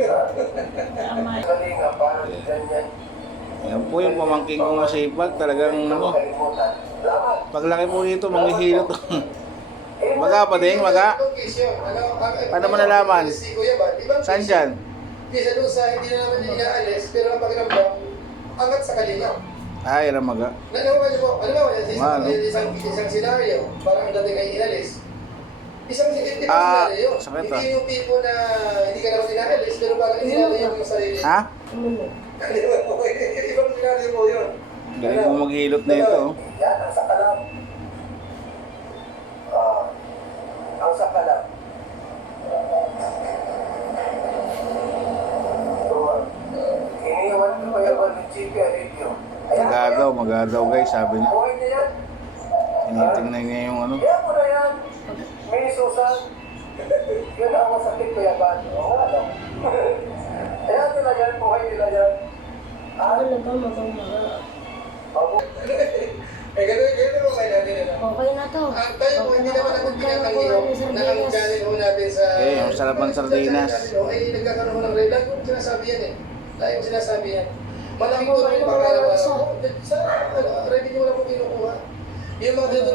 Tama. Yan po yung pamangking ko masipag. Talagang ano. Paglaki po nito, manghihilot. Maga pa din, maga. Paano mo nalaman? Saan dyan? Kisa doon sa hindi na naman inaalis, pero ang pakiramdam, angat sa kanila. Ay, yan ang maga. Nanawa niyo po, alam mo, Ano? isang senaryo, parang ang dating ay inalis. Isang senaryo, sakit hindi yung tipo na hindi ka naman inaalis, pero parang inalayo mo yung sarili. Ha? Ibang senaryo mo yun. Galing po maghilot na ito. Yan, ang sakalam. Ang sakalam. Iniwan ko kaya ba ng Chica Radio? Magadaw guys, sabi niya. Buhay na yan. Tinitingnan niya yung ano. Kaya mo na yan. May Susan. Yun ang masakit ko yaban. Oo nga lang. Kaya nila yan, buhay nila yan. Ano na ba maga? Eh, ganun mo kayo natin. Okay na to. Tayo po, hindi naman natin pinakalino na ang channel ho natin sa... Eh, yung sarap ng sardinas. Ay, nagkakaroon ko ng red. Lagi ko sinasabi yan eh. Lagi ko sinasabi yan. Malaki Ako, ko rin ano yung pangalawa. mga Sa revenue wala po kinukuha. Yung mga dito